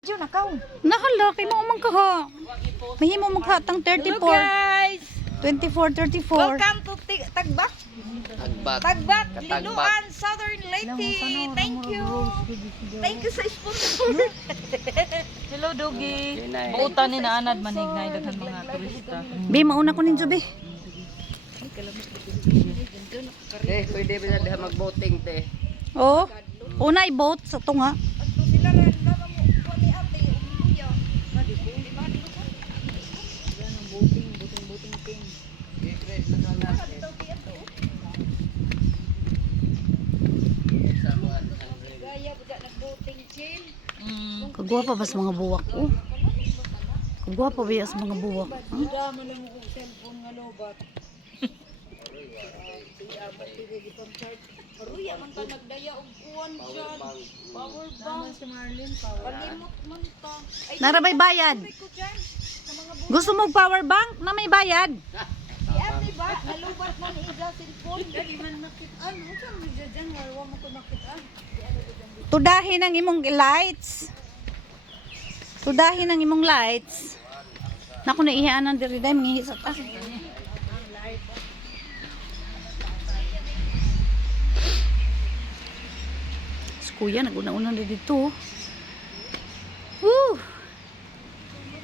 Diyo na kaw. Nahala, kay mo umang ka ha. Mahimo mo ka tang 34. guys. 24, 34. Welcome to Tagbak. Tagbak. Tagbak, Katagbak. Liloan, Southern Leyte. Thank you. Thank you sa sponsor. Hello, Dogi. Yun na eh. Buutan ni naanad manig na daghan mga turista. Be, mauna ko ninyo, be. Te, pwede ba na diha mag-boating, te? Oo. Una i-boat sa tunga. Sila rin Mm. Kagwapa ba sa mga buwak ko? Kagwapa ba sa mga buwak? Dama na mo cellphone nga lobat. Paruya man ta nagdaya og kuwan dyan. Power bank. si Marlene power. Palimot man ta. Ay, Narabay bayad. Gusto mo power bank na may bayad? Si ate ba? Nalubat man ida cellphone. Dali man nakitaan. Ano sa mga dyan? Warwa mo ko nakitaan. Tudahin ang imong lights. Tudahin ang imong lights. Naku na ihaanan diri dai mangihi sa taas. Kuya naguna-una na dito.